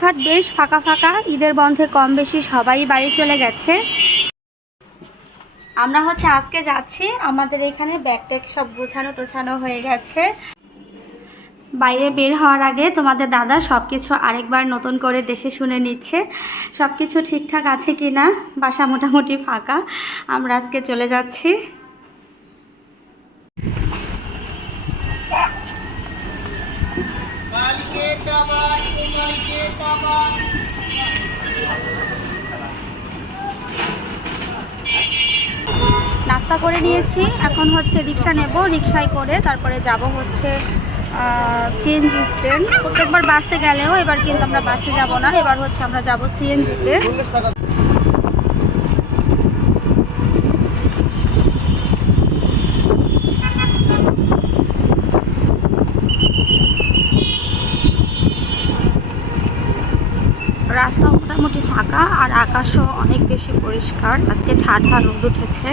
রাস্তাঘাট বেশ ফাঁকা ফাঁকা, ঈদের বন্ধে কম বেশি সবাই বাড়ি চলে গেছে। আমরা আজকে যাচ্ছি, আমাদের এখানে ব্যাগ ট্যাগ সব গোছানো টোছানো হয়ে গেছে। বাইরে বের হওয়ার আগে তোমাদের দাদা সব কিছু আরেকবার নতুন করে দেখে শুনে নিচ্ছে সব কিছু ঠিকঠাক আছে কি না। বাসা মোটামুটি ফাঁকা, আমরা আজকে চলে যাচ্ছি। নাস্তা করে নিয়েছি, এখন রিক্সা নেব, রিক্সায় করে তারপরে যাব সিএনজি স্ট্যান্ড। প্রত্যেকবার বাসে গেলেও এবার কিন্তু আমরা বাসে যাব না, এবার আমরা যাব সিএনজিতে। রাস্তা মোটামুটি ফাঁকা আর আকাশও অনেক বেশি পরিষ্কার। আজকে ঠান্ডা রোদ উঠেছে।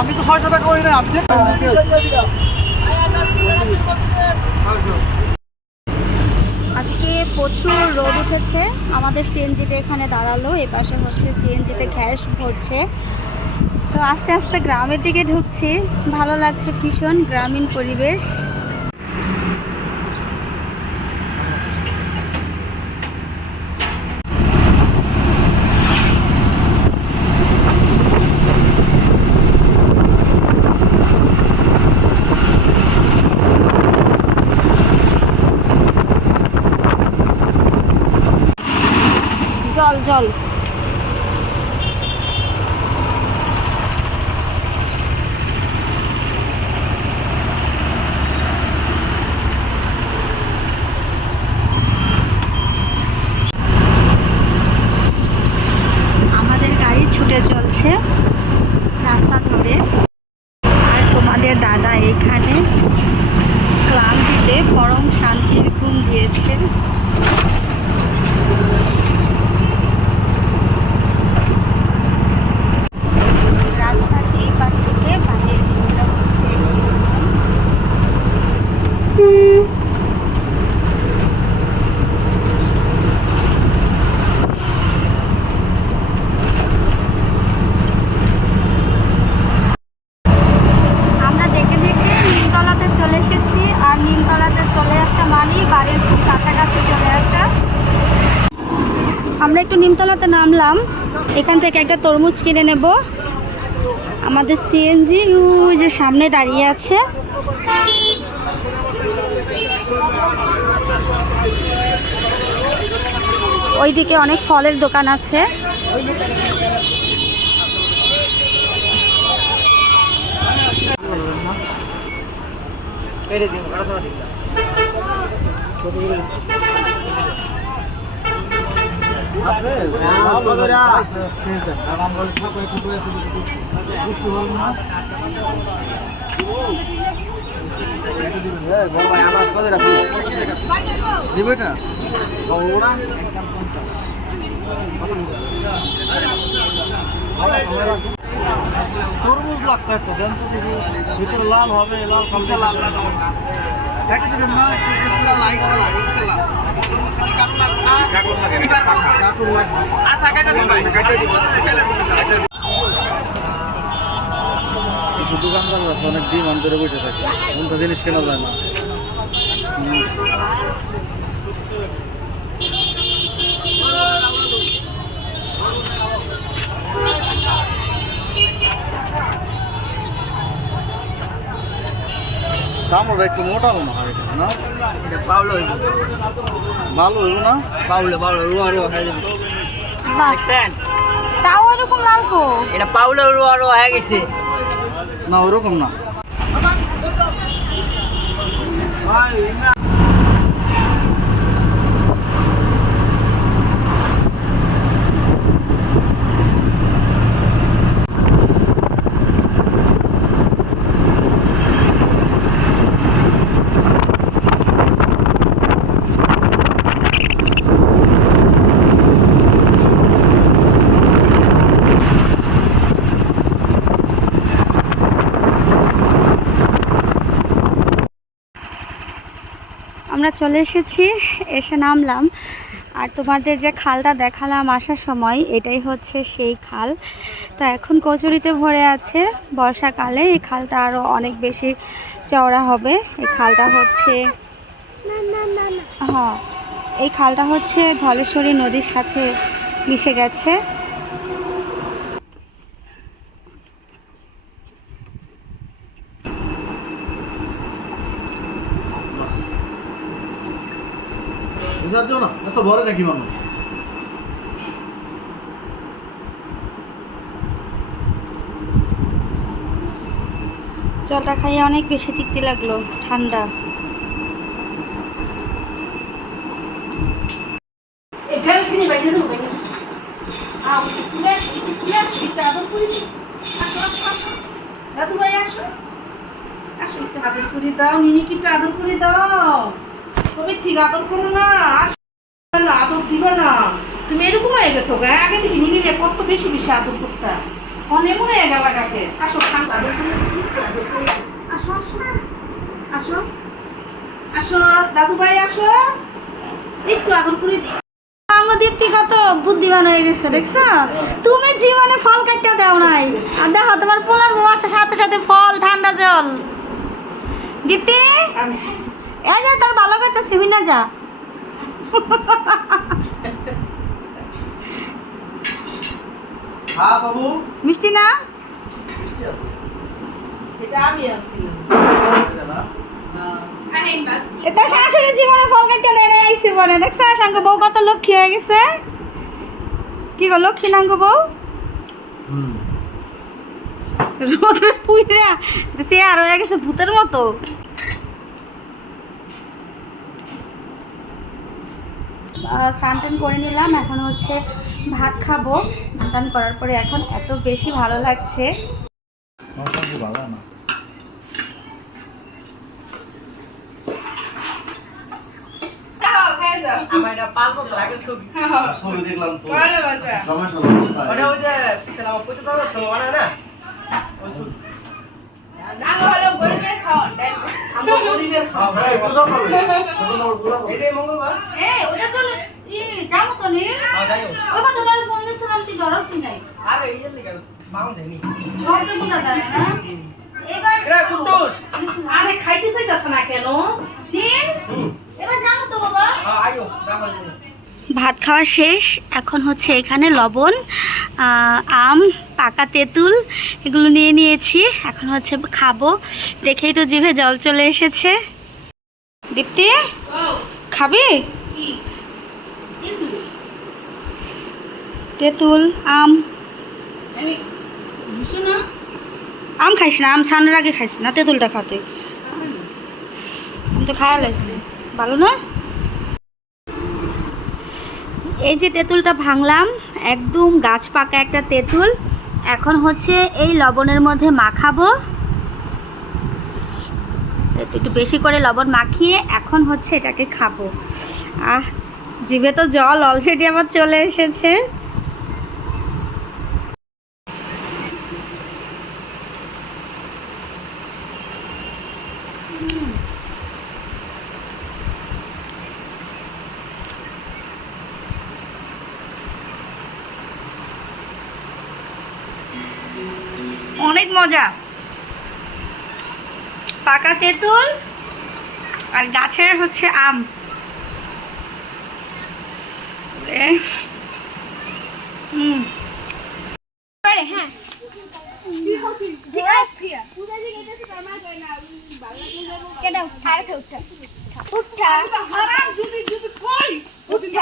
আমি তো 600 টাকা করি না, আপনি আজকে প্রচুর রোদ উঠেছে। আমাদের সিএনজিটা এখানে দাঁড়ালো, এ পাশে সিএনজিতে গ্যাস ভরছে। তো আস্তে আস্তে গ্রামের দিকে ঢুকছি, ভালো লাগছে ভীষণ, গ্রামীণ পরিবেশ। জল জল আমাদের গাড়ি ছুটে চলছে রাস্তা ধরে, আর তোমাদের দাদা এখানে ক্লান্তিতে পরম শান্তির ঘুম দিয়েছে। রাস্তার এই পার থেকে বাইরের ভিউটা আমরা দেখে দেখে নিমতলাতে চলে এসেছি, আর নিমতলাতে চলে আসা মানেই বাড়ির খুব কাছাকাছি চলে আসা। আমরা একটু নিমতলাতে নামলাম, এখান থেকে একটা তরমুজ কিনে নেব। আমাদের সিএনজি ওই যে সামনে দাঁড়িয়ে আছে। ওইদিকে অনেক ফলের দোকান আছে। তরমুজ লাগতো একটা, দেন তো ভিতরে লাল হবে, লাল কমসা লাল না কিছু দোকানদার আছে অনেক দিন অন্তরে বসে থাকে, কোনটা জিনিস কেনা যায় না। চামড়া একটু মোটা মনে হয় না, পাউলে হইব, ভালো হইব না, পাউলে পাউলে রুয়া রুয়া হয়ে যাবে। তাও এরকম লাল কো, এটা পাউলে রুয়া রুয়া হয়ে গেছে না, ওরকম না। আমরা চলে এসেছি, এসে নামলাম। আর তোমাদের যে খালটা দেখালাম আসার সময়, এটাই হচ্ছে সেই খাল। তো এখন কচুরিতে ভরে আছে। বর্ষাকালে এই খালটা আরও অনেক বেশি চওড়া হবে। এই খালটা হচ্ছে হ্যাঁ, এই খালটা হচ্ছে ধলেশ্বরী নদীর সাথে মিশে গেছে। না এত ভরে নাকি মানুষ? জলটা খাইয়ে অনেক বেশি তৃপ্তি লাগলো, ঠান্ডা। দাদু ভাই আসো, আসো একটু আদর করে দাও। নিনিকে একটু আদর করে দাও। কবে ঠিক আদর করো না, আসো না, আদর দিবে না। তুমি এরকম হয়ে গেছো গা, আগে দেখি নিনিরে কত বেশি বেশি আদর করতাম। অনেক মনে হয়ে গেল কাকে। আসো খান আদর করে দিই, আদর করে দিই। আসো আসো আসো আসো দাদু ভাই আসো, একটু আদর করে দিই। দীপ্তি কত বুদ্ধিমান হয়ে গেছে দেখছো? তুমি জীবনে ফল কাটটা দাও নাই, আর দেখো তোমার পোলার বউ আসার সাথে সাথে ফল, ঠান্ডা জল। দীপ্তি এই যে তোর ভালো করতেছি, হুই না যা। হ্যাঁ বাবু, মিষ্টি না? মিষ্টি আছে। এটা আমি আনছিলাম। এটা না? এটা শাশুড়ি জীবনে ফল কাটটা দেয় নাই আইছে বলে, দেখছো সাঙ্গ বউ কত লক্ষ্মী হয়ে গেছে। কি গো লক্ষ্মী নাঙ্গ বউ? রোদে পুইরা সে আর হয়ে গেছে ভূতের মতো। স্নান টান করে নিলাম, এখন হচ্ছে ভাত খাবো। স্নান টান করার পরে এখন এত বেশি ভালো লাগছে। ভালো না আমার এটা 5 বছর আগে ছবি। ছবি দেখলাম তো। ভালো বাজা। সমস্যা ওটা ওই যে পিছনে আমার কত দাদা তো ওরা না। ওই ছবি। আমরা গরিবের খাওয়া। ভাই পূজা করবে। এটাই মঙ্গলবার। ওটা চলে যাবো তো নি। যাই ওই কথা তোর ফোন দিছিলাম, তুই ধরছই নাই। আরে এই যে লিখা বাউন্ড হয়নি। শব্দ বোঝা যায় না। এবার এরা কুটুস। আরে খাইতে চাইতাছ না কেন? দিন এবার যাবো তো বাবা। আইও দাও। ভাত খাওয়া শেষ। এখন হচ্ছে এখানে লবণ, আম, পাকা তেঁতুল এগুলো নিয়ে নিয়েছি। এখন হচ্ছে খাবো, দেখেই তো জিভে জল চলে এসেছে। দীপ্তি খাবি? তেঁতুল আম। আম খাইস না, আম ছানার আগে খাইস না, তেঁতুলটা খাতে। আমি তো খাওয়া লাগছে, ভালো না? এই যে তেঁতুলটা ভাঙলাম, একদম গাছ পাকা একটা তেঁতুল। এখন হচ্ছে এই লবণের মধ্যে মাখাবো, একটু বেশি করে লবণ মাখিয়ে এখন হচ্ছে এটাকে খাবো। জিভে তো জল অলরেডি আমার চলে এসেছে। অনেক মজা, পাকা তেঁতুল আর গাছের হচ্ছে আম।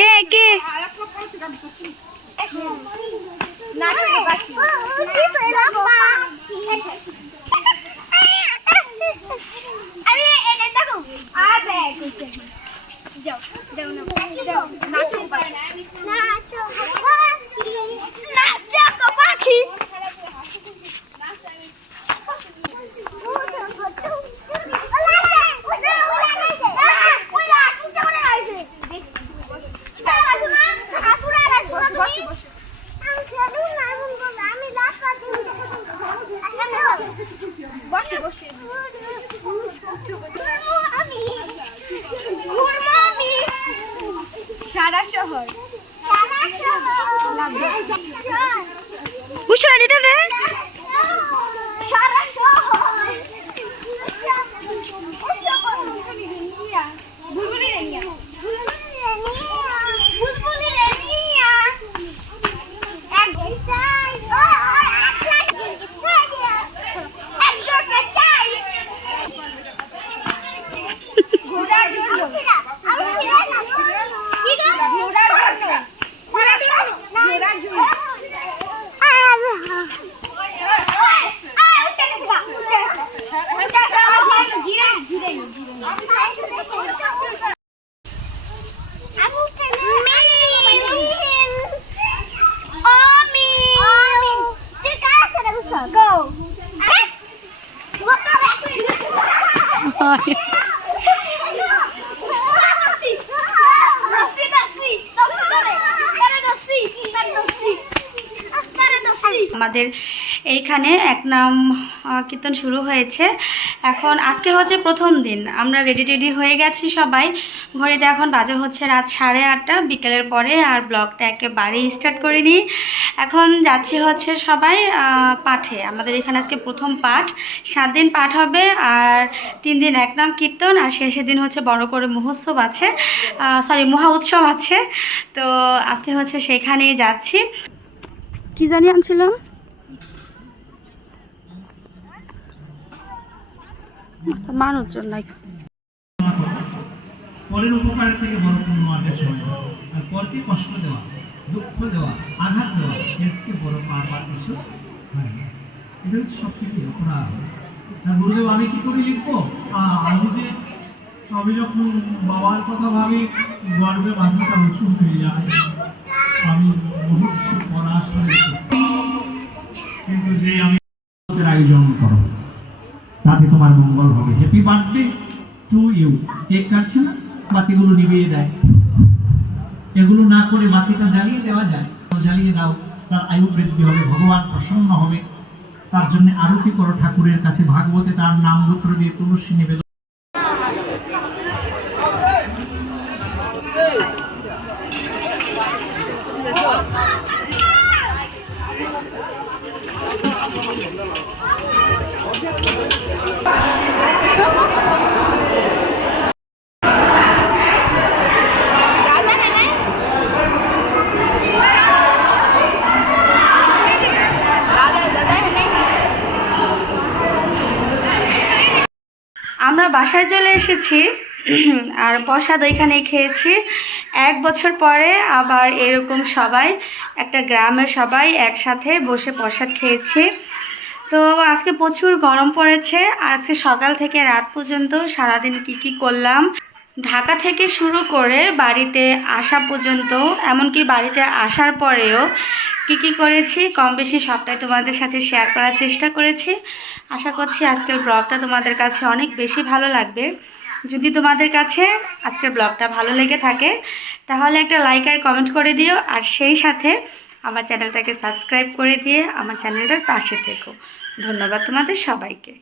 কে কে পাখি বসে বসে সারা শহর উষা দিতে দে সারা শহর বুলবুলি রেনিয়া বুলবুলি রেনিয়া এক চাই ও এক জোড়া চাই ঘোড়ার জন্য আমি ছিলাম না কি গো ঘোড়ার জন্য ঘোড়ার জন্য আমাদের এইখানে এক নাম কীর্তন শুরু হয়েছে। এখন আজকে হচ্ছে প্রথম দিন, আমরা রেডি হয়ে গেছি সবাই। ঘড়িতে এখন বাজে হচ্ছে রাত 8:30 বিকেলের পরে, আর ব্লগটা একেবারেই স্টার্ট করিনি। এখন যাচ্ছি হচ্ছে সবাই পাঠে। আমাদের এখানে আজকে প্রথম পাঠ, 7 দিন পাঠ হবে, আর 3 দিন এক নাম কীর্তন, আর শেষের দিন হচ্ছে বড় করে মহোৎসব আছে, মহা উৎসব আছে। তো আজকে হচ্ছে সেখানেই যাচ্ছি। কি জানি আনছিলাম, মানুষজন নাই। পরের উপকারের থেকে বড় পুণ্য আর কিছু হয় না। আর পরকে কষ্ট দেওয়া, দুঃখ দেওয়া, আঘাত দেওয়া, এর থেকে বড় পাপ আর কিছু হয় না। এটা হচ্ছে সব থেকে অপরাধ। গুরুদেব, আমি কি করে লিখবো? আমি যখন বাবার কথা ভাবি, গর্বে মাথাটা উঁচু হয়ে যায়। আমি বহুত পড়াশ করে, কিন্তু যে আমি আয়োজন করো, তাতে তোমার মঙ্গল হবে। Happy birthday to you. Cake কাটছে না, বাতিগুলো নিভিয়ে দেয়। এগুলো না করে বাতিটা জ্বালিয়ে দেওয়া যায়, জ্বালিয়ে দাও, তার আয়ু বৃদ্ধি হবে, ভগবান প্রসন্ন হবে। তার জন্য আরতি করো ঠাকুরের কাছে, ভাগবতে তার নাম গোত্র দিয়ে তুলসী নিবেদন। আমরা বাসায় চলে এসেছি, আর প্রসাদ ওইখানেই খেয়েছি। 1 বছর পরে আবার এরকম সবাই, একটা গ্রামের সবাই একসাথে বসে প্রসাদ খেয়েছি। তো আজকে প্রচুর গরম পড়েছে। আজকে সকাল থেকে রাত পর্যন্ত সারাদিন কি করলাম, ঢাকা থেকে শুরু করে বাড়িতে আসা পর্যন্ত, এমনকি বাড়িতে আসার পরেও কি করেছি কম বেশি সবটাই তোমাদের সাথে শেয়ার করার চেষ্টা করেছি। আশা করছি আজকের ব্লগটা তোমাদের কাছে অনেক বেশি ভালো লাগবে। যদি তোমাদের কাছে আজকের ব্লগটা ভালো লেগে থাকে তাহলে একটা লাইক আর কমেন্ট করে দিও, আর সেই সাথে আমার চ্যানেলটাকে সাবস্ক্রাইব করে দিয়ে আমার চ্যানেলটার পাশে থেকো। ধন্যবাদ তোমাদের সবাইকে।